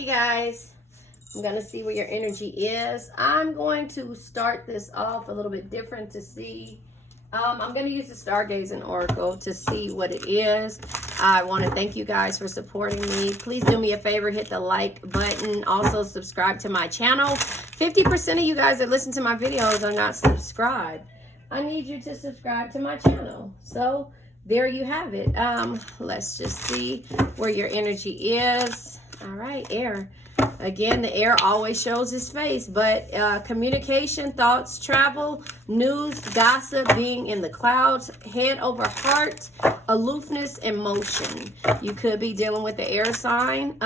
Hey guys, I'm going to see where your energy is. I'm going to start this off a little bit different to see. I'm going to use the Stargazing Oracle to see what it is. I want to thank you guys for supporting me. Please do me a favor, hit the like button. Also subscribe to my channel. 50% of you guys that listen to my videos are not subscribed. I need you to subscribe to my channel. So there you have it. Let's just see where your energy is. All right, air. Again, the air always shows his face, but communication, thoughts, travel, news, gossip, being in the clouds, head over heart, aloofness, and motion. You could be dealing with the air sign,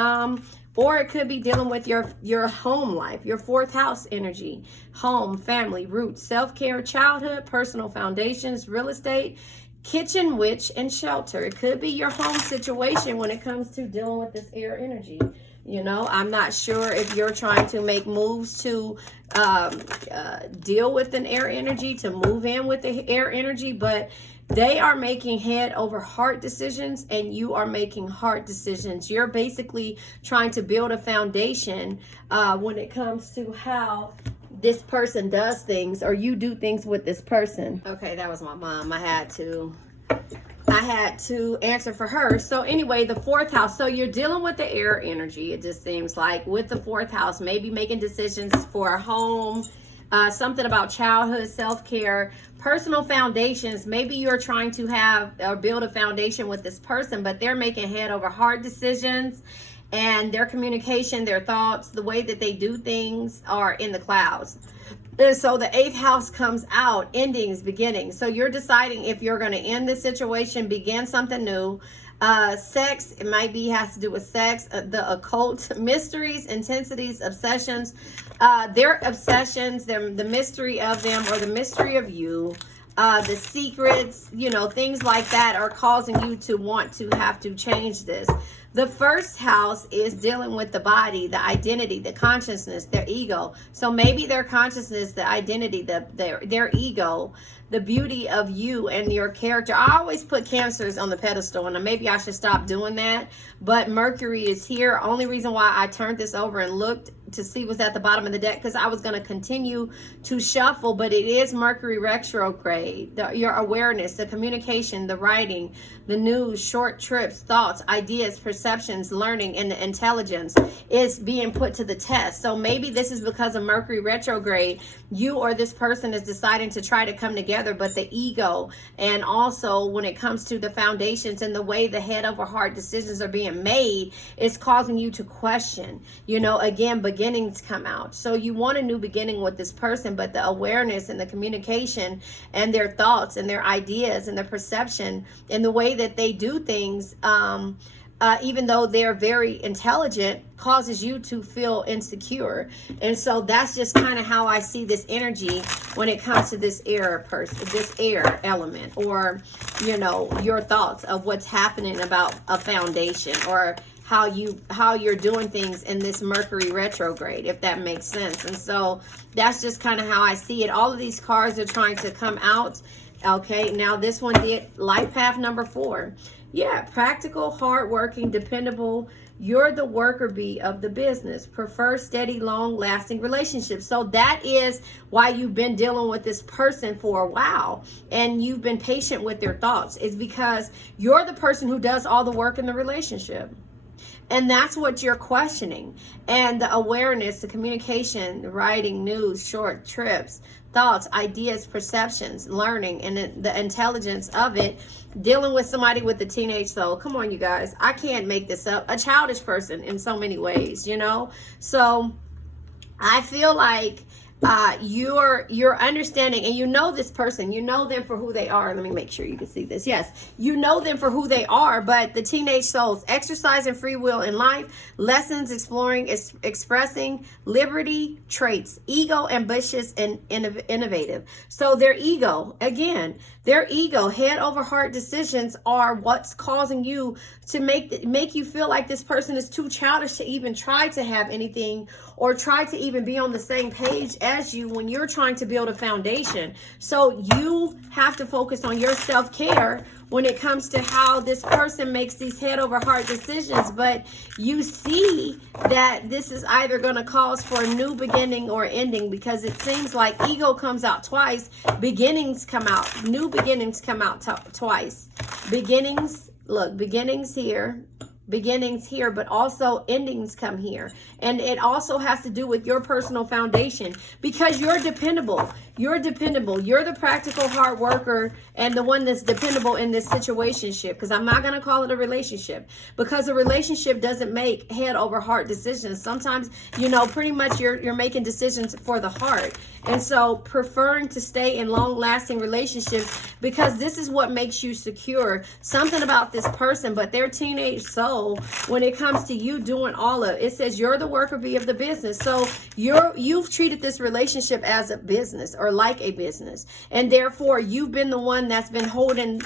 or it could be dealing with your home life, your fourth house energy, home, family, roots, self-care, childhood, personal foundations, real estate, kitchen, witch, and shelter. It could be your home situation when it comes to dealing with this air energy. You know, I'm not sure if you're trying to make moves to deal with an air energy, to move in with the air energy, but they are making head over heart decisions and you are making heart decisions. You're basically trying to build a foundation when it comes to how this person does things or you do things with this person. Okay, that was my mom. I had to answer for her. So anyway, the fourth house. So you're dealing with the air energy. It just seems like with the fourth house, maybe making decisions for a home, something about childhood, self-care, personal foundations. Maybe you're trying to have or build a foundation with this person, but they're making head over heart decisions. And their communication, their thoughts, the way that they do things are in the clouds. And so the eighth house comes out, endings, beginnings. So you're deciding if you're going to end this situation, begin something new. Sex, it might be, has to do with sex, the occult, mysteries, intensities, obsessions. Their obsessions, the mystery of them or the mystery of you. The secrets, you know, things like that are causing you to want to have to change this. The first house is dealing with the body, the identity, the consciousness, their ego. So maybe their consciousness, the identity, their ego, the beauty of you and your character. I always put Cancers on the pedestal, and maybe I should stop doing that. But Mercury is here. Only reason why I turned this over and looked to see what's at the bottom of the deck, because I was going to continue to shuffle, but it is Mercury retrograde. Your awareness, the communication, the writing, the news, short trips, thoughts, ideas, perceptions, learning, and the intelligence is being put to the test. So maybe this is because of Mercury retrograde. You or this person is deciding to try to come together, but the ego and also when it comes to the foundations and the way the head over heart decisions are being made is causing you to question. You know, again, beginnings come out. So you want a new beginning with this person, but the awareness and the communication and their thoughts and their ideas and the perception and the way that they do things, even though they're very intelligent, causes you to feel insecure. And so that's just kind of how I see this energy when it comes to this air person, this air element, or, you know, your thoughts of what's happening about a foundation or how you're doing things in this Mercury retrograde, if that makes sense. And so that's just kind of how I see it. All of these cards are trying to come out. Okay, now this one did life path number 4. Yeah, practical, hardworking, dependable. You're the worker bee of the business. Prefer steady, long-lasting relationships. So that is why you've been dealing with this person for a while and you've been patient with their thoughts. It's because you're the person who does all the work in the relationship. And that's what you're questioning. And the awareness, the communication, the writing, news, short trips, thoughts, ideas, perceptions, learning, and the intelligence of it, dealing with somebody with the teenage soul. Come on, you guys. I can't make this up. A childish person in so many ways, you know? So I feel like you're understanding, and you know this person, you know them for who they are. Let me make sure you can see this. Yes, you know them for who they are, but the teenage souls, exercising free will in life, lessons, exploring, expressing, liberty, traits, ego, ambitious, and innovative. So their ego, again, their ego, head over heart decisions are what's causing you to make you feel like this person is too childish to even try to have anything or try to even be on the same page as you when you're trying to build a foundation. So you have to focus on your self-care when it comes to how this person makes these head over heart decisions. But you see that this is either going to cause for a new beginning or ending, because it seems like ego comes out twice, beginnings come out, new beginnings come out twice. Beginnings, look, beginnings here, but also endings come here. And it also has to do with your personal foundation, because you're dependable. You're dependable. You're the practical hard worker and the one that's dependable in this situationship, because I'm not going to call it a relationship, because a relationship doesn't make head over heart decisions. Sometimes, you know, pretty much you're making decisions for the heart. And so preferring to stay in long lasting relationships, because this is what makes you secure. Something about this person, but their teenage soul, when it comes to you doing all of it, says you're the worker bee of the business. So you've treated this relationship as a business, or like a business, and therefore you've been the one that's been holding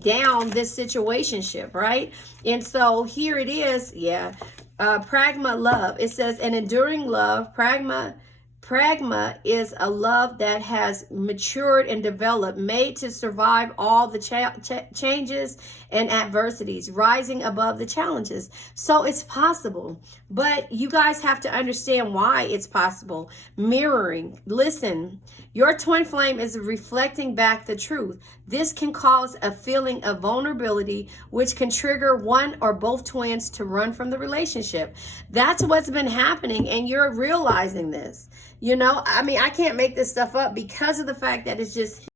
down this situationship, right? And so here it is, pragma love. It says an enduring love. Pragma is a love that has matured and developed, made to survive all the changes and adversities, rising above the challenges. So it's possible, but you guys have to understand why it's possible. Mirroring. Listen, your twin flame is reflecting back the truth. This can cause a feeling of vulnerability, which can trigger one or both twins to run from the relationship. That's what's been happening, and you're realizing this. You know, I mean, I can't make this stuff up because of the fact that it's just...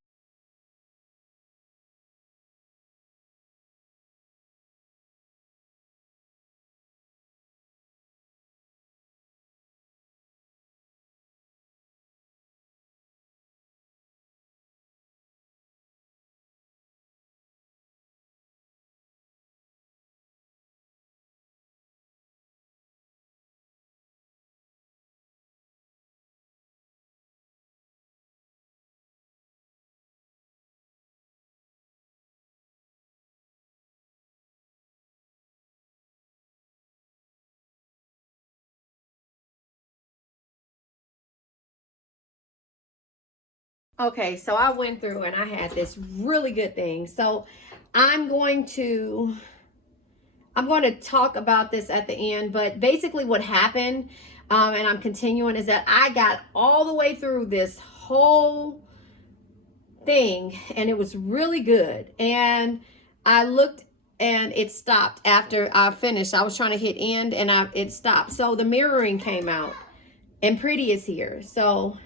Okay, so I went through and I had this really good thing. So I'm going to talk about this at the end, but basically what happened, and I'm continuing, is that I got all the way through this whole thing and it was really good. And I looked and it stopped after I finished. I was trying to hit end and it stopped. So the mirroring came out and Pretty is here. So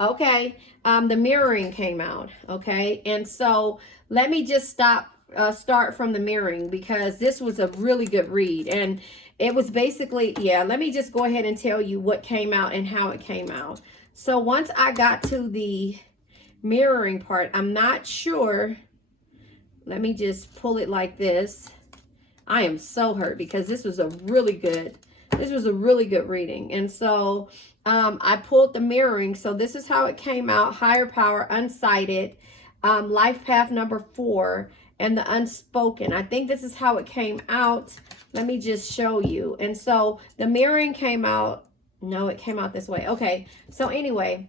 okay, the mirroring came out. Okay, and so let me just start from the mirroring, because this was a really good read, and it was basically, let me just go ahead and tell you what came out and how it came out. So once I got to the mirroring part, I'm not sure, let me just pull it like this. I am so hurt because this was a really good reading. And so I pulled the mirroring. So this is how it came out: higher power, unsighted, life path number 4, and the unspoken. I think this is how it came out. Let me just show you. And so the mirroring came out. No, it came out this way. Okay. So anyway,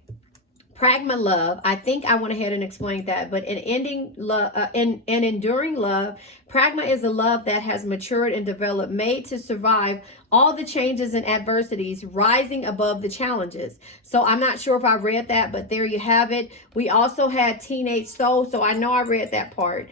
pragma love. I think I went ahead and explained that, but an enduring love. Pragma is a love that has matured and developed, made to survive all the changes and adversities, rising above the challenges. So I'm not sure if I read that, but there you have it. We also had teenage soul. So I know I read that part.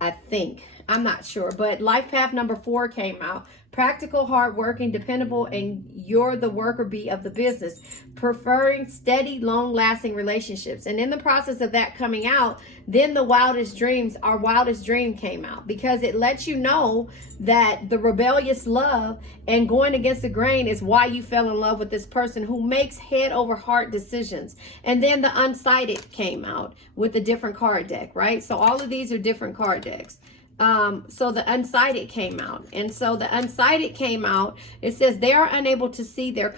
I think, I'm not sure, but life path number 4 came out. Practical, hardworking, dependable, and you're the worker bee of the business. Preferring steady, long-lasting relationships. And in the process of that coming out, then our wildest dream came out, because it lets you know that the rebellious love and going against the grain is why you fell in love with this person who makes head over heart decisions. And then the unsighted came out with a different card deck, right? So all of these are different card decks. So the unsighted came out. And so the unsighted came out. It says they are unable to see their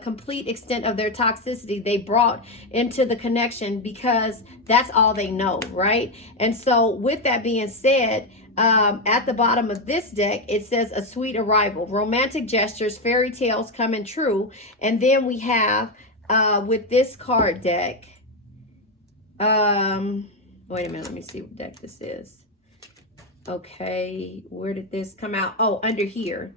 complete extent of their toxicity they brought into the connection, because that's all they know, right? And so with that being said, at the bottom of this deck, it says a sweet arrival, romantic gestures, fairy tales coming true. And then we have, with this card deck, Wait a minute, let me see what deck this is. Okay, where did this come out? Oh, under here.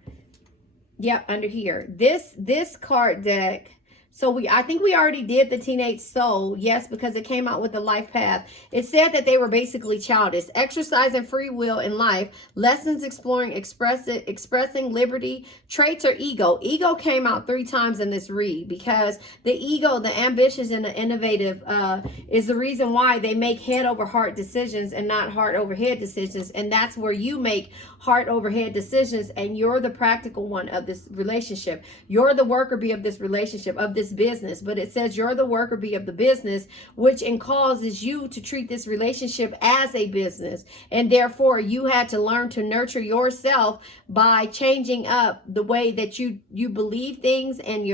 Yep, under here. This card deck. So I think we already did the teenage soul. Yes, because it came out with the life path. It said that they were basically childish. Exercising free will in life. Lessons exploring expressing liberty. Traits or ego. Ego came out 3 times in this read because the ego, the ambitious and the innovative is the reason why they make head over heart decisions and not heart over head decisions. And that's where you make heart over head decisions, and you're the practical one of this relationship. You're the worker bee of this relationship, of this business. But it says you're the worker bee of the business, which causes you to treat this relationship as a business. And therefore you had to learn to nurture yourself by changing up the way that you believe things, and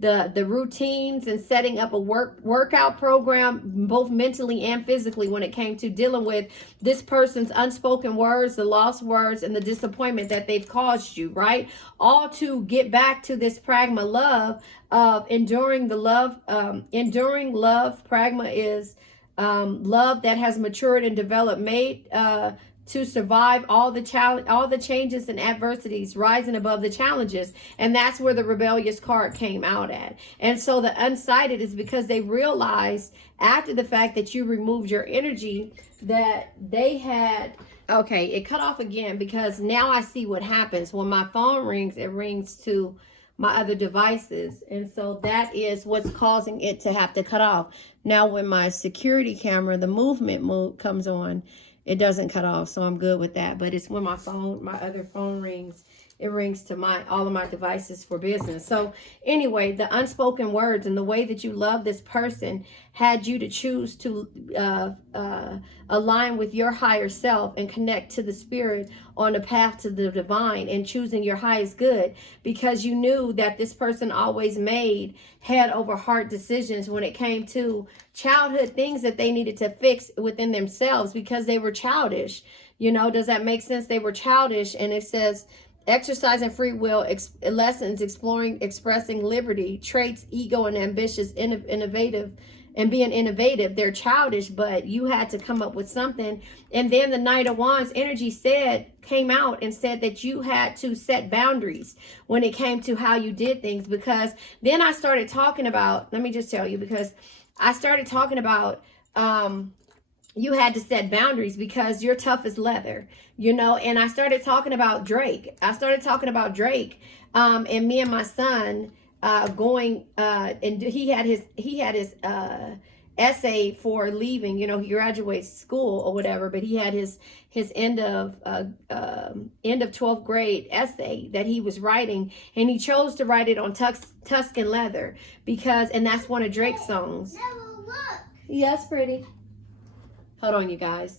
the routines, and setting up a workout program, both mentally and physically, when it came to dealing with this person's unspoken words, the lost words, and the disappointment that they've caused you, right? All to get back to this pragma love of enduring the love. Enduring love. Pragma is love that has matured and developed, made to survive all the changes and adversities, rising above the challenges. And that's where the rebellious card came out at. And so the unsighted is because they realized after the fact that you removed your energy that they had. Okay, it cut off again because now I see what happens when my phone rings. It rings to my other devices, and so that is what's causing it to have to cut off. Now when my security camera, the movement mode comes on, it doesn't cut off, so I'm good with that. But it's when my other phone rings, it rings to all of my devices for business. So anyway, the unspoken words and the way that you love this person had you to choose to align with your higher self and connect to the spirit on the path to the divine, and choosing your highest good, because you knew that this person always made head over heart decisions when it came to childhood things that they needed to fix within themselves because they were childish. You know, does that make sense? They were childish. And it says exercising free will, lessons exploring expressing liberty, traits, ego, and ambitious, innovative, and being innovative. They're childish, but you had to come up with something. And then the Knight of Wands energy came out and said that you had to set boundaries when it came to how you did things. Because then I started talking about, let me just tell you, because I started talking about you had to set boundaries because you're tough as leather, you know. And I started talking about Drake. And me and my son going and he had his essay for leaving. You know, he graduates school or whatever, but he had his end of 12th grade essay that he was writing, and he chose to write it on Tuscan leather and that's one of Drake's songs. Yes, pretty. Hold on, you guys.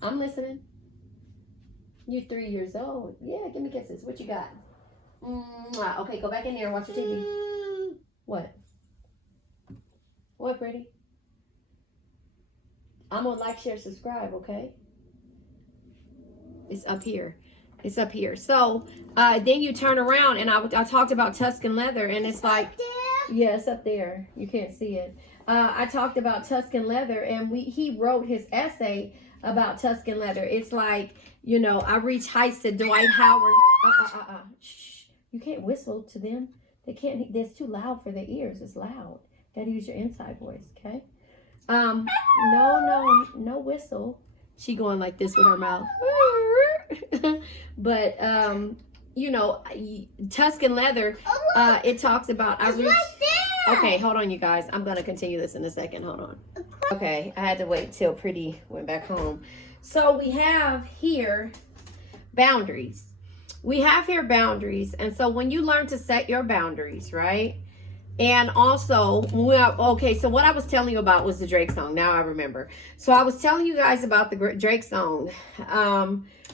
I'm listening. You're 3 years old. Yeah, give me kisses. What you got? Okay, go back in there and watch your TV. What? What, pretty? I'm gonna like, share, subscribe, okay? It's up here. It's up here. So then you turn around, and I talked about Tuscan leather, and it's like, yeah, it's up there. You can't see it. I talked about Tuscan leather, and he wrote his essay about Tuscan leather. It's like, you know, I reach heights that Dwight Howard. Shh. You can't whistle to them. They can't. It's too loud for their ears. It's loud. Gotta use your inside voice, okay? No whistle. She going like this with her mouth. But you know, Tuscan leather. It talks about. I reach. Okay, hold on, you guys. I'm going to continue this in a second. Hold on. Okay, I had to wait till Pretty went back home. So we have here boundaries. And so when you learn to set your boundaries, right? And also, okay, so what I was telling you about was the Drake song. Now I remember. So I was telling you guys about the Drake song.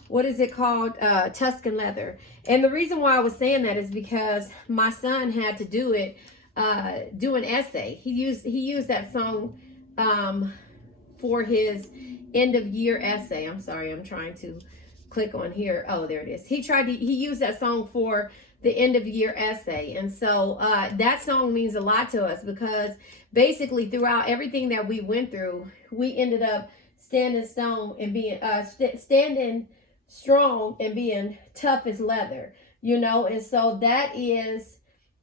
What is it called? Tuscan leather. And the reason why I was saying that is because my son had to do it. Do an essay. He used that song for his end of year essay. I'm sorry, I'm trying to click on here. Oh, there it is. He used that song for the end of year essay. And so that song means a lot to us because basically throughout everything that we went through, we ended up standing strong and being standing strong and being tough as leather, you know. And so that is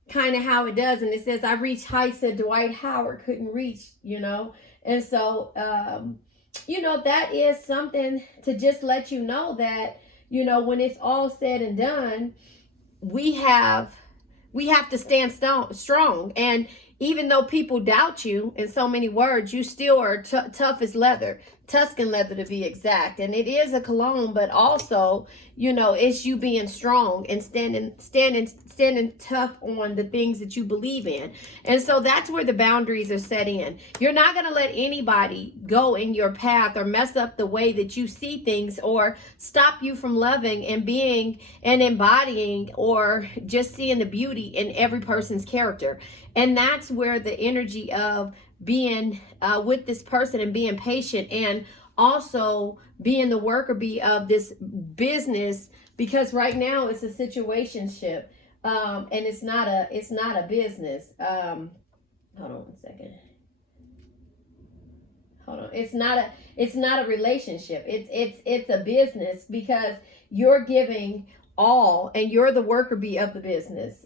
kind of how it does. And it says, I reached heights that Dwight Howard couldn't reach, you know. And so you know, that is something to just let you know that, you know, when it's all said and done, we have to stand strong. And even though people doubt you, in so many words, you still are tough as leather, Tuscan leather to be exact. And it is a cologne, but also, you know, it's you being strong and standing tough on the things that you believe in. And so that's where the boundaries are set in. You're not going to let anybody go in your path or mess up the way that you see things, or stop you from loving and being and embodying or just seeing the beauty in every person's character. And that's where the energy of being with this person and being patient, and also being the worker bee of this business, because right now it's a situationship, and it's not a business. Hold on one second. Hold on. It's not a relationship. It's a business, because you're giving all and you're the worker bee of the business.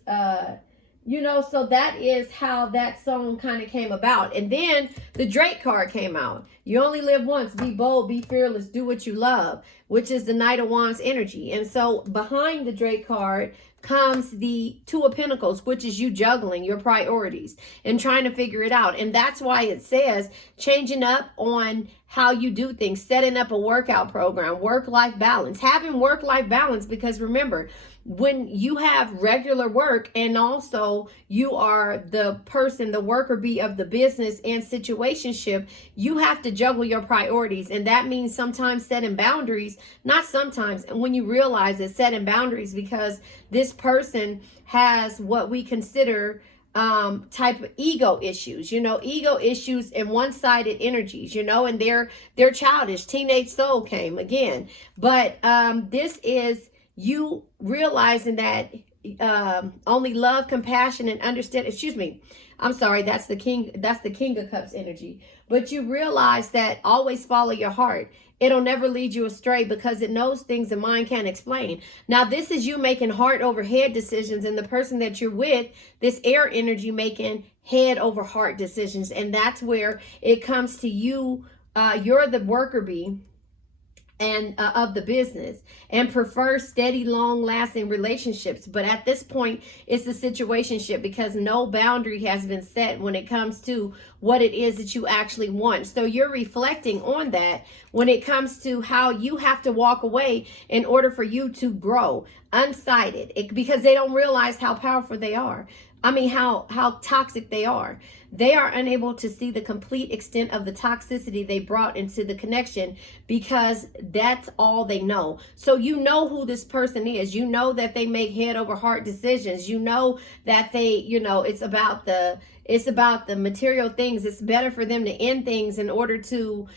You know, so that is how that song kind of came about. And then the Drake card came out. You only live once. Be bold, be fearless, do what you love, which is the Knight of Wands energy. And so behind the Drake card comes the Two of Pentacles, which is you juggling your priorities and trying to figure it out. And that's why it says changing up on how you do things, setting up a workout program, work-life balance, having work-life balance, because remember, when you have regular work and also you are the person, the worker bee of the business and situationship, you have to juggle your priorities. And that means sometimes setting boundaries, not sometimes, and when you realize it, setting boundaries, because this person has what we consider type of ego issues, you know, ego issues and one-sided energies, you know, and they're childish. Teenage soul came again. But this is you realizing that only love, compassion, and understanding. Excuse me. I'm sorry. That's the King of Cups energy. But you realize that always follow your heart. It'll never lead you astray, because it knows things the mind can't explain. Now, this is you making heart over head decisions, and the person that you're with, this air energy, making head over heart decisions. And that's where it comes to you. You're the worker bee and of the business, and prefer steady, long-lasting relationships. But at this point, it's a situationship, because no boundary has been set when it comes to what it is that you actually want. So you're reflecting on that when it comes to how you have to walk away in order for you to grow unsighted, because they don't realize how powerful they are. I mean, how toxic they are. They are unable to see the complete extent of the toxicity they brought into the connection, because that's all they know. So you know who this person is. You know that they make head over heart decisions. You know that they, you know, it's about the material things. It's better for them to end things in order to,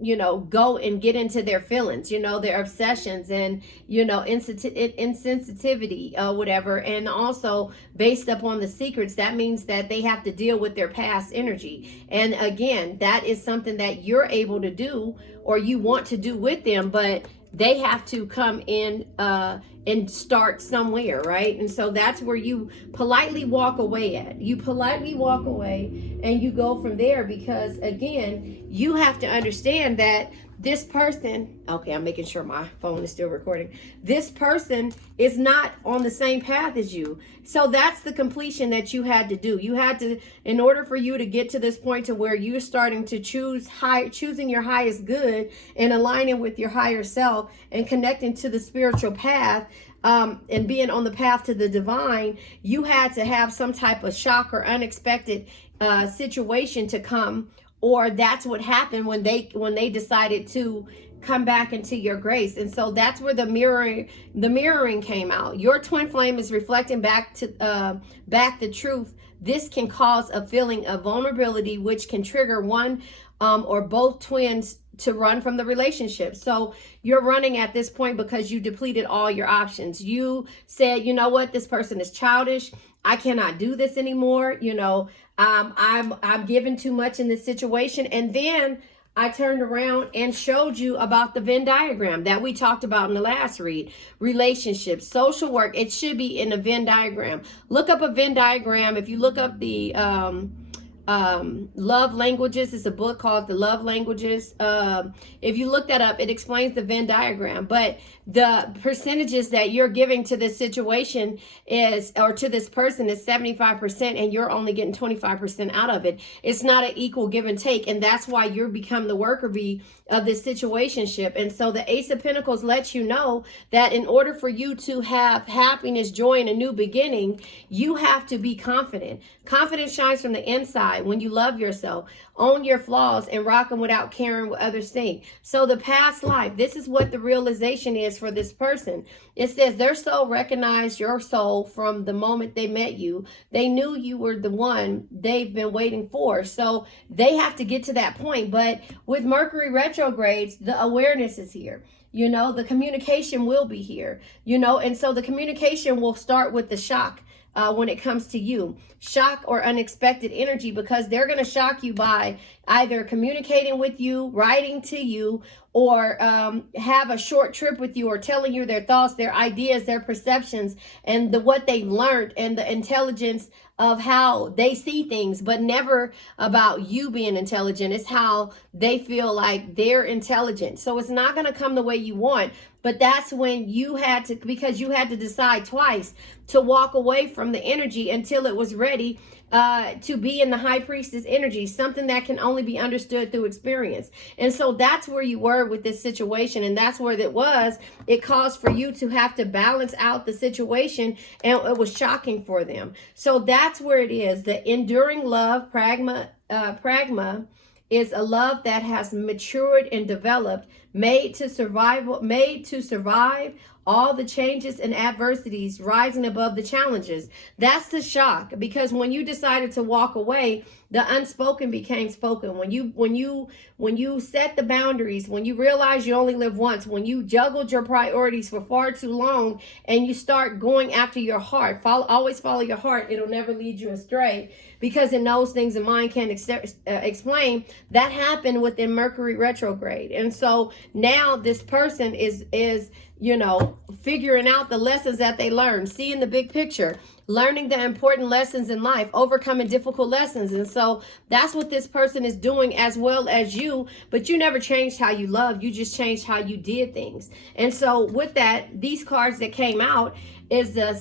you know, go and get into their feelings, you know, their obsessions and, you know, insensitivity, whatever. And also based upon the secrets, that means that they have to deal with their past energy. And again, that is something that you're able to do, or you want to do with them, but they have to come in and start somewhere, right? And so that's where you politely walk away at. You politely walk away and you go from there, because again, you have to understand that this person, okay, I'm making sure my phone is still recording. This person is not on the same path as you. So that's the completion that you had to do. You had to, in order for you to get to this point to where you're starting to choosing your highest good and aligning with your higher self and connecting to the spiritual path, and being on the path to the divine, you had to have some type of shock or unexpected situation to come. Or that's what happened when they decided to come back into your grace. And so that's where the mirroring came out. Your twin flame is reflecting back the truth. This can cause a feeling of vulnerability, which can trigger one or both twins to run from the relationship. So you're running at this point because you depleted all your options. You said, you know what, this person is childish. I cannot do this anymore. You know, I'm given too much in this situation. And then I turned around and showed you about the Venn diagram that we talked about in the last read. Relationships, social work, it should be in a Venn diagram. Look up a Venn diagram. If you look up the love languages, it's a book called The Love Languages. If you look that up, it explains the Venn diagram. But the percentages that you're giving to this situation is, or to this person, is 75%, and you're only getting 25% out of it. It's not an equal give and take, and that's why you become the worker bee of this situationship. And so the Ace of Pentacles lets you know that in order for you to have happiness, joy, and a new beginning, you have to be confident. Confidence shines from the inside when you love yourself, own your flaws, and rock them without caring what others think. So the past life, this is what the realization is for this person. It says their soul recognized your soul from the moment they met you. They knew you were the one they've been waiting for. So they have to get to that point. But with Mercury retrogrades, the awareness is here. You know, the communication will be here, you know, and so the communication will start with the shock. When it comes to you, shock or unexpected energy, because they're going to shock you by either communicating with you, writing to you, or have a short trip with you, or telling you their thoughts, their ideas, their perceptions, and what they've learned, and the intelligence of how they see things, but never about you being intelligent. It's how they feel like they're intelligent. So it's not going to come the way you want, but that's when you had to, because you had to decide twice to walk away from the energy until it was ready to be in the High Priestess energy, something that can only be understood through experience. And so that's where you were with this situation, and that's where it was. It caused for you to have to balance out the situation, and it was shocking for them. So that's where it is. The enduring love, pragma is a love that has matured and developed, made to survive all the changes and adversities, rising above the challenges. That's the shock, because when you decided to walk away, the unspoken became spoken. When you set the boundaries, when you realize you only live once, when you juggled your priorities for far too long, and you start going after your heart, always follow your heart. It'll never lead you astray, because it knows things the mind can't explain. That happened within Mercury retrograde. And so now this person is you know, figuring out the lessons that they learned, seeing the big picture, learning the important lessons in life, overcoming difficult lessons. And so that's what this person is doing, as well as you. But you never changed how you love. You just changed how you did things. And so with that, these cards that came out is the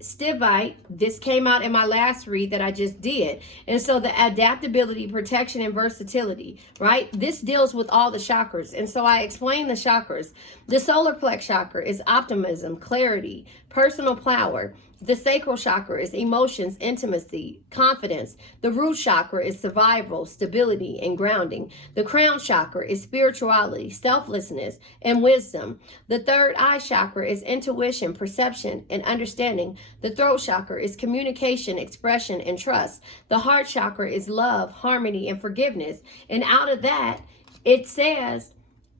Stibite. This came out in my last read that I just did. And so the adaptability, protection, and versatility, right? This deals with all the chakras. And so I explained the chakras. The solar plex chakra is optimism, clarity, personal power. The sacral chakra is emotions, intimacy, confidence. The root chakra is survival, stability, and grounding. The crown chakra is spirituality, selflessness, and wisdom. The third eye chakra is intuition, perception, and understanding. The throat chakra is communication, expression, and trust. The heart chakra is love, harmony, and forgiveness. And out of that, it says,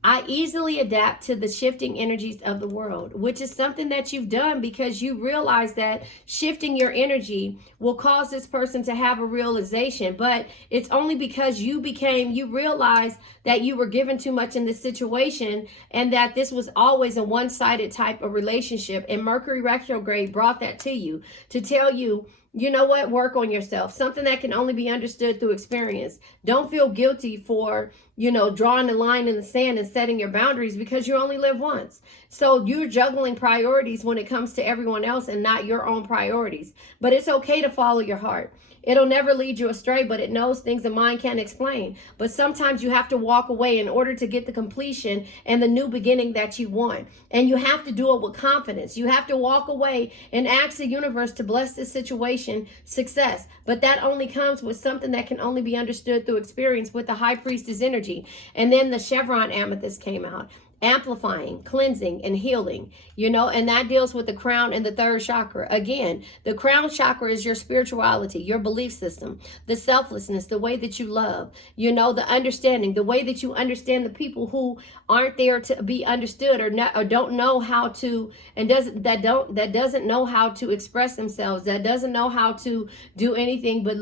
I easily adapt to the shifting energies of the world, which is something that you've done, because you realize that shifting your energy will cause this person to have a realization. But it's only because you realized that you were given too much in this situation, and that this was always a one-sided type of relationship. And Mercury retrograde brought that to you to tell you, you know what? Work on yourself. Something that can only be understood through experience. Don't feel guilty for, you know, drawing the line in the sand and setting your boundaries, because you only live once. So you're juggling priorities when it comes to everyone else and not your own priorities. But it's okay to follow your heart. It'll never lead you astray, but it knows things the mind can't explain. But sometimes you have to walk away in order to get the completion and the new beginning that you want. And you have to do it with confidence. You have to walk away and ask the universe to bless this situation success. But that only comes with something that can only be understood through experience, with the High Priestess energy. And then the Chevron Amethyst came out. amplifying, cleansing, and healing, and that deals with the crown and the third chakra. Again, the crown chakra is your spirituality, your belief system, the selflessness, the way that you love, the understanding, the way that you understand the people who aren't there to be understood, or don't know how to, and that doesn't know how to express themselves, that doesn't know how to do anything but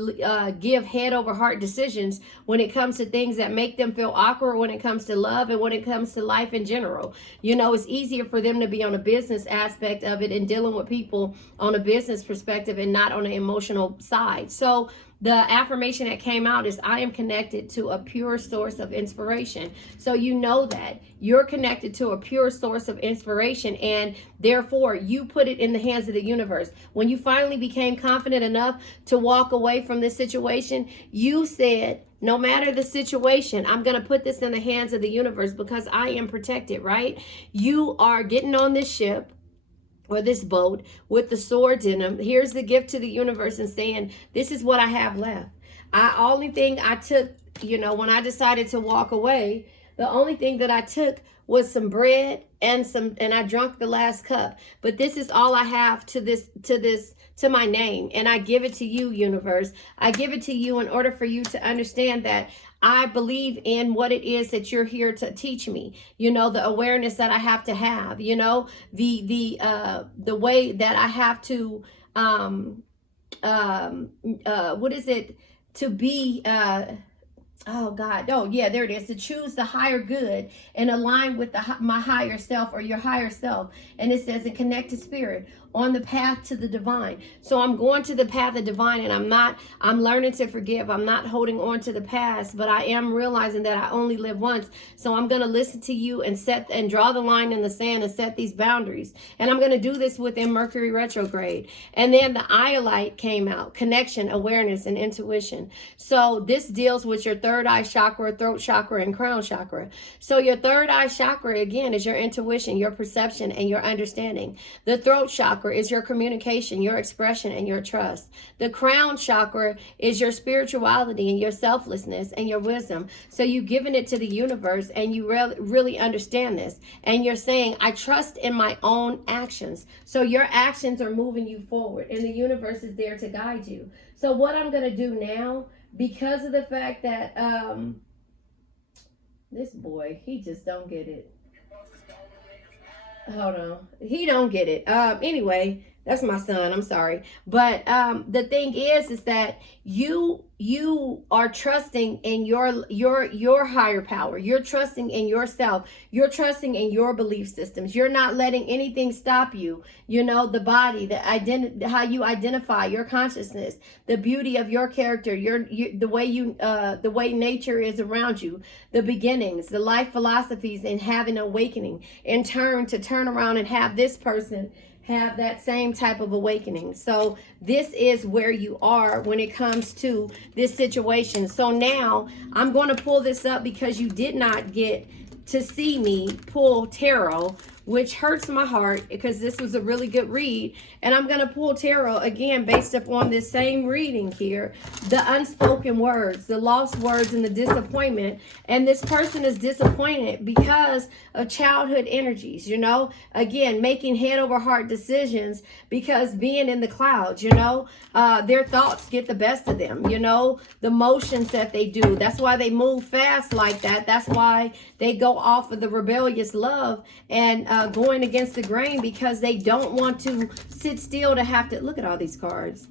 give head over heart decisions when it comes to things that make them feel awkward, when it comes to love and when it comes to life in general. It's easier for them to be on a business aspect of it and dealing with people on a business perspective and not on an emotional side. So the affirmation that came out is, I am connected to a pure source of inspiration. So that you're connected to a pure source of inspiration, and therefore you put it in the hands of the universe. When you finally became confident enough to walk away from this situation, you said, no matter the situation, I'm going to put this in the hands of the universe because I am protected, right? You are getting on this ship or this boat with the swords in them. Here's the gift to the universe and saying, this is what I have left. Only thing I took, when I decided to walk away, the only thing that I took was some bread and I drank the last cup. But this is all I have to my name. And I give it to you, universe. I give it to you in order for you to understand that I believe in what it is that you're here to teach me, the awareness that I have to have, the way that I have to, what is it, to be, oh God, oh yeah, there it is, to choose the higher good and align with my higher self, or your higher self. And it says, and connect to spirit on the path to the divine. So I'm going to the path of divine, and I'm learning to forgive. I'm not holding on to the past, but I am realizing that I only live once. So I'm going to listen to you and draw the line in the sand and set these boundaries. And I'm going to do this within Mercury retrograde. And then the Iolite came out, connection, awareness, and intuition. So this deals with your third eye chakra, throat chakra, and crown chakra. So your third eye chakra, again, is your intuition, your perception, and your understanding. The throat chakra is your communication, your expression, and your trust. The crown chakra is your spirituality and your selflessness and your wisdom. So you've given it to the universe, and you really understand this. And you're saying, I trust in my own actions. So your actions are moving you forward, and the universe is there to guide you. So what I'm going to do now, because of the fact that this boy, he just don't get it. Hold on. He don't get it. Anyway, that's my son. I'm sorry. But the thing is that you are trusting in your higher power. You're trusting in yourself. You're trusting in your belief systems. You're not letting anything stop you. The body, the identity, how you identify, your consciousness, the beauty of your character, the way nature is around you, the beginnings, the life philosophies, and having an awakening, in turn to turn around and have this person have that same type of awakening. So this is where you are when it comes to this situation. So now I'm going to pull this up because you did not get to see me pull tarot, which hurts my heart because this was a really good read. And I'm going to pull tarot again based upon this same reading here. The unspoken words, the lost words, and the disappointment. And this person is disappointed because of childhood energies, Again, making head over heart decisions because being in the clouds, their thoughts get the best of them, the motions that they do. That's why they move fast like that. That's why they go off of the rebellious love and going against the grain, because they don't want to sit still to have to look at all these cards.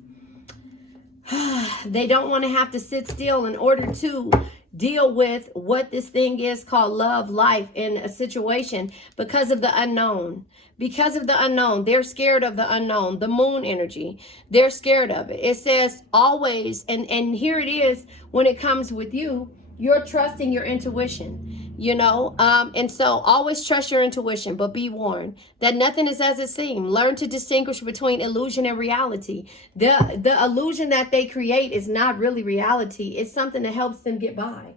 They don't want to have to sit still in order to deal with what this thing is called love, life, in a situation, because of the unknown. Because of the unknown, they're scared of the unknown, the moon energy. They're scared of it. It says always, and here it is when it comes with you, you're trusting your intuition. And so always trust your intuition, but be warned that nothing is as it seems. Learn to distinguish between illusion and reality. The illusion that they create is not really reality. It's something that helps them get by.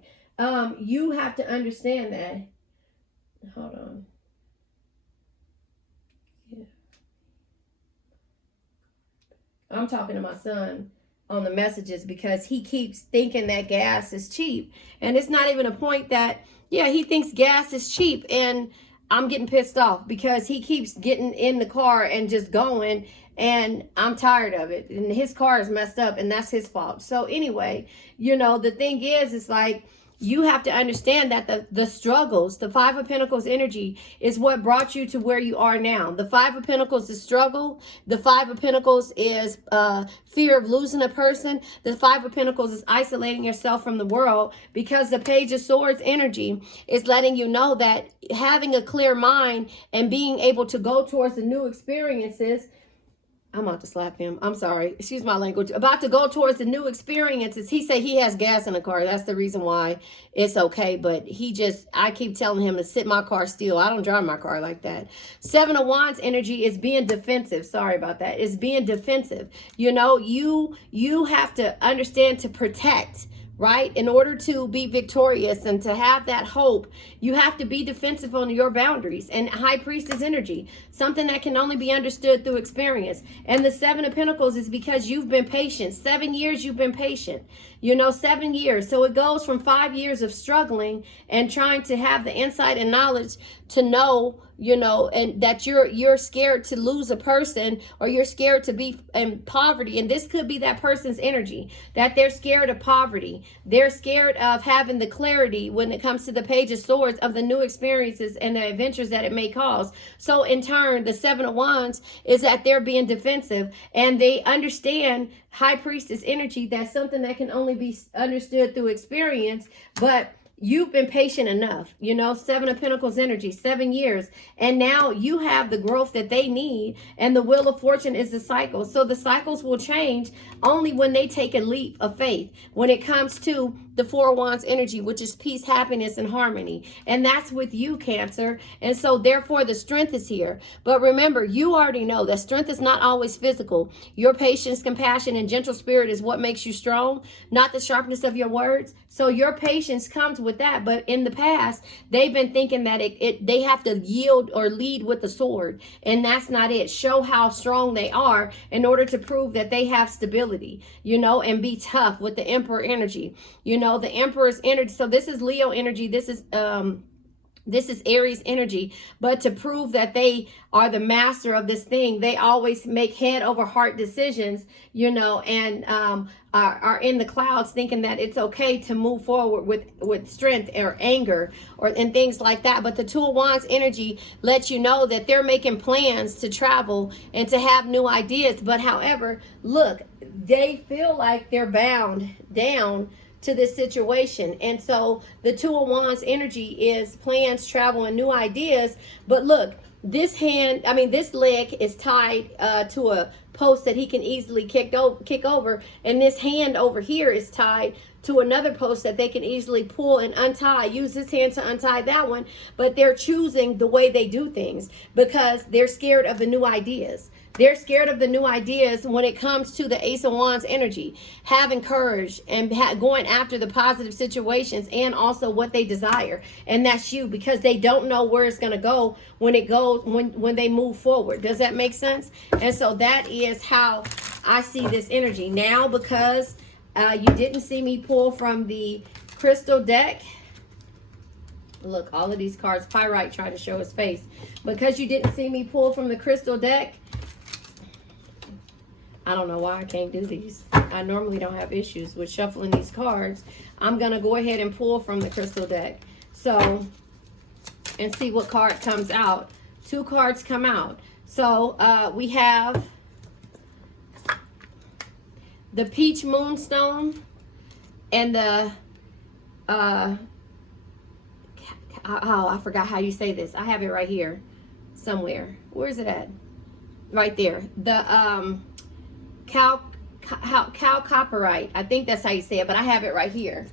You have to understand that. Hold on. Yeah. I'm talking to my son on the messages because he keeps thinking that gas is cheap. And it's not even a point that, yeah, he thinks gas is cheap. And I'm getting pissed off because he keeps getting in the car and just going, and I'm tired of it. And his car is messed up, and that's his fault. So anyway, you know, the thing is, it's like, you have to understand that the struggles, the Five of Pentacles energy is what brought you to where you are now. The Five of Pentacles is struggle. The Five of Pentacles is fear of losing a person. The Five of Pentacles is isolating yourself from the world, because the Page of Swords energy is letting you know that having a clear mind and being able to go towards the new experiences. I'm about to slap him. I'm sorry. Excuse my language. About to go towards the new experiences. He said he has gas in the car. That's the reason why it's okay. But I keep telling him to sit my car still. I don't drive my car like that. Seven of Wands energy is being defensive. Sorry about that. It's being defensive. You know, you have to understand to protect. Right? In order to be victorious and to have that hope, you have to be defensive on your boundaries. And High Priestess energy, something that can only be understood through experience. And the Seven of Pentacles is because you've been patient. 7 years you've been patient. You know, 7 years. So it goes from 5 years of struggling and trying to have the insight and knowledge to know, you know, and that you're scared to lose a person, or you're scared to be in poverty. And this could be that person's energy, that they're scared of poverty. They're scared of having the clarity when it comes to the Page of Swords of the new experiences and the adventures that it may cause. So in turn, the Seven of Wands is that they're being defensive, and they understand High Priestess energy. That's something that can only be understood through experience, but you've been patient enough, you know, Seven of Pentacles energy, 7 years. And now you have the growth that they need. And the Wheel of Fortune is the cycle. So the cycles will change only when they take a leap of faith. When it comes to the Four of Wands energy, which is peace, happiness, and harmony. And that's with you, Cancer. And so therefore the strength is here. But remember, you already know that strength is not always physical. Your patience, compassion, and gentle spirit is what makes you strong, not the sharpness of your words. So your patience comes with that. But in the past, they've been thinking that they have to yield or lead with the sword. And that's not it. Show how strong they are in order to prove that they have stability, you know, and be tough with the Emperor energy. You know, the Emperor's energy. So this is Leo energy. This is Aries energy. But to prove that they are the master of this thing, they always make head over heart decisions, you know, and are in the clouds thinking that it's okay to move forward with strength or anger and things like that. But the Two of Wands energy lets you know that they're making plans to travel and to have new ideas. But however, look, they feel like they're bound down to this situation. And so the Two of Wands energy is plans, travel, and new ideas. But look, this leg is tied to a post that he can easily kick over. And this hand over here is tied to another post that they can easily pull and untie. Use this hand to untie that one. But they're choosing the way they do things because they're scared of the new ideas. They're scared of the new ideas when it comes to the Ace of Wands energy, having courage and going after the positive situations and also what they desire. And that's you, because they don't know where it's going to go when they move forward. Does that make sense? And so that is how I see this energy. Now, because you didn't see me pull from the crystal deck. Look, all of these cards, Pyrite trying to show his face. Because you didn't see me pull from the crystal deck, I don't know why I can't do these. I normally don't have issues with shuffling these cards. I'm going to go ahead and pull from the crystal deck. So, and see what card comes out. 2 cards come out. So, we have the Peach Moonstone and the, I forgot how you say this. I have it right here somewhere. Where is it at? Right there. The, Copperite. I think that's how you say it, but I have it right here.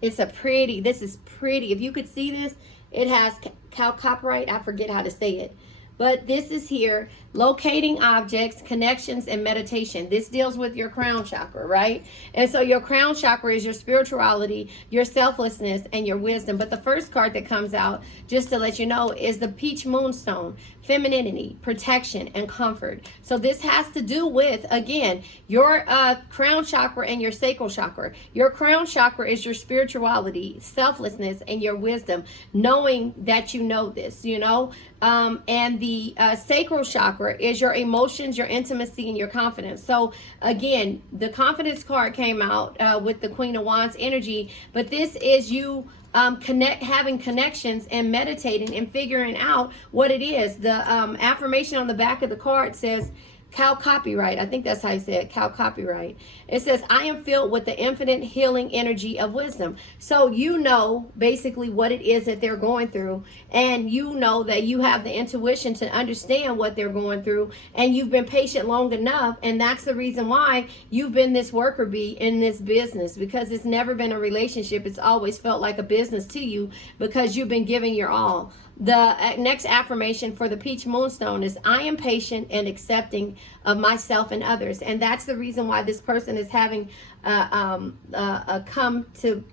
It's this is pretty. If you could see this, it has Copperite. I forget how to say it. But this is here, locating objects, connections, and meditation. This deals with your crown chakra, right? And so your crown chakra is your spirituality, your selflessness, and your wisdom. But the first card that comes out, just to let you know, is the Peach Moonstone. femininity, protection, and comfort. So this has to do with, again, your crown chakra and your sacral chakra. Your crown chakra is your spirituality, selflessness, and your wisdom, knowing that you know this, you know. And the sacral chakra is your emotions, your intimacy, and your confidence. So again, the confidence card came out with the Queen of Wands energy, but this is you having connections and meditating and figuring out what it is. The affirmation on the back of the card says, cow copyright. I think that's how you say it, cow copyright. It says, I am filled with the infinite healing energy of wisdom. So you know basically what it is that they're going through, and you know that you have the intuition to understand what they're going through, and you've been patient long enough, and that's the reason why you've been this worker bee in this business, because it's never been a relationship. It's always felt like a business to you because you've been giving your all. The next affirmation for the Peach Moonstone is, I am patient and accepting of myself and others. And that's the reason why this person is having come to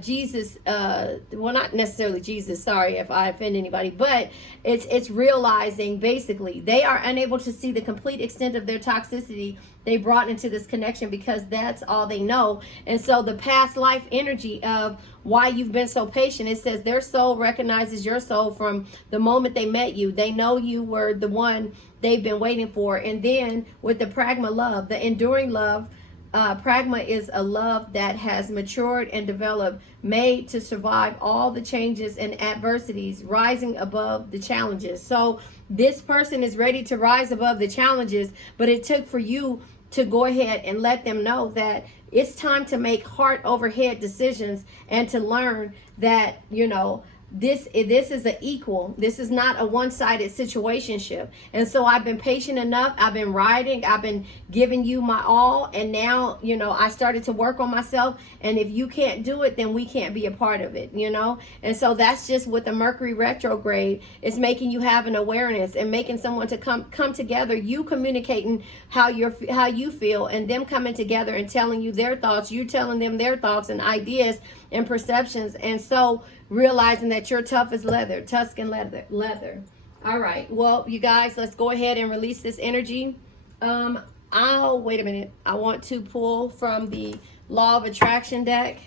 Jesus, well, not necessarily Jesus, sorry if I offend anybody, but it's realizing basically they are unable to see the complete extent of their toxicity they brought into this connection, because that's all they know. And so the past life energy of why you've been so patient, it says their soul recognizes your soul from the moment they met you. They know you were the one they've been waiting for. And then with the pragma love, the enduring love, pragma is a love that has matured and developed, made to survive all the changes and adversities, rising above the challenges. So this person is ready to rise above the challenges, but it took for you to go ahead and let them know that it's time to make heart over head decisions, and to learn that, you know, this is an equal. This is not a one-sided situationship. And so I've been patient enough. I've been riding. I've been giving you my all. And now, you know, I started to work on myself. And if you can't do it, then we can't be a part of it, you know. And so that's just with the Mercury retrograde. It's making you have an awareness and making someone to come together. You communicating how you feel, and them coming together and telling you their thoughts. You telling them their thoughts and ideas and perceptions. And so realizing that you're tough as leather, Tuscan leather. All right, well, you guys, let's go ahead and release this energy. Wait a minute. I want to pull from the Law of Attraction deck.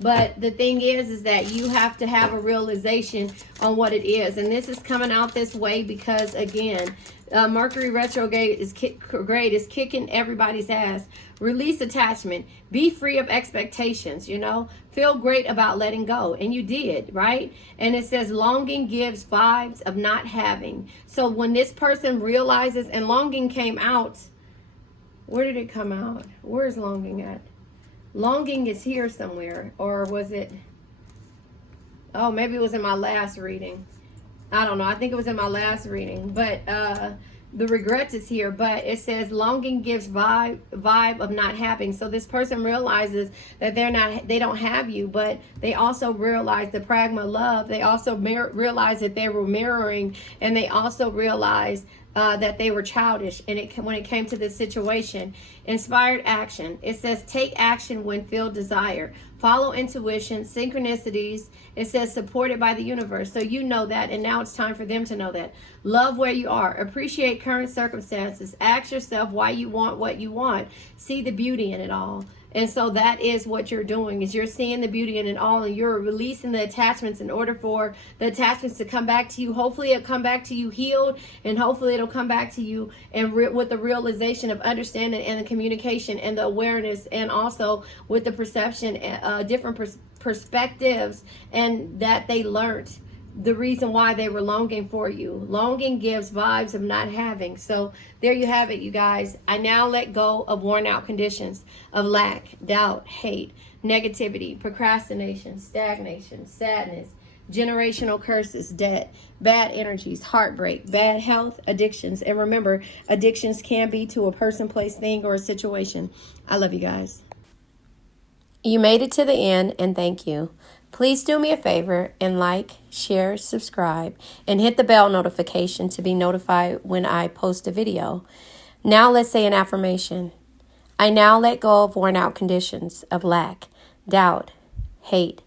But the thing is that you have to have a realization on what it is. And this is coming out this way because, again, Mercury retrograde is kicking everybody's ass. Release attachment. Be free of expectations, you know. Feel great about letting go. And you did, right? And it says longing gives vibes of not having. So when this person realizes, and longing came out, where did it come out? Where's longing at? Longing is here somewhere. Or was it? Oh, maybe it was in my last reading. I don't know. I think it was in my last reading. But the regrets is here. But it says longing gives vibe of not having. So this person realizes that they don't have you. But they also realize the pragma love. They also realize that they were mirroring. And they also realized that they were childish when it came to this situation. Inspired action. It says take action when feel desire. Follow intuition, synchronicities. It says supported by the universe. So you know that, and now it's time for them to know that. Love where you are. Appreciate current circumstances. Ask yourself why you want what you want. See the beauty in it all. And so that is what you're doing, is you're seeing the beauty in it all, and you're releasing the attachments in order for the attachments to come back to you. Hopefully it'll come back to you healed, and hopefully it'll come back to you and with the realization of understanding and the communication and the awareness, and also with the perception, different perspectives, and that they learned the reason why they were longing for you. Longing gives vibes of not having. So there you have it, you guys. I now let go of worn out conditions of lack, doubt, hate, negativity, procrastination, stagnation, sadness, generational curses, debt, bad energies, heartbreak, bad health, addictions. And remember, addictions can be to a person, place, thing, or a situation. I love you guys. You made it to the end, and thank you. Please do me a favor and like, share, subscribe, and hit the bell notification to be notified when I post a video. Now let's say an affirmation. I now let go of worn out conditions of lack, doubt, hate,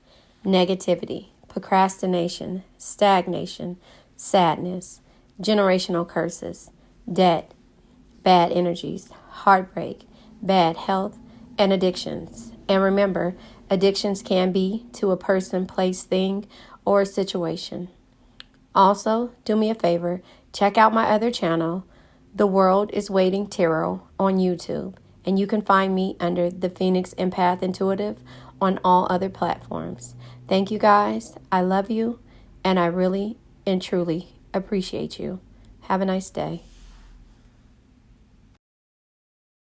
negativity, procrastination, stagnation, sadness, generational curses, debt, bad energies, heartbreak, bad health, and addictions. And remember, addictions can be to a person, place, thing, or a situation. Also, do me a favor, check out my other channel, The World is Waiting Tarot, on YouTube. And you can find me under the Phoenix Empath Intuitive on all other platforms. Thank you guys. I love you, and I really and truly appreciate you. Have a nice day.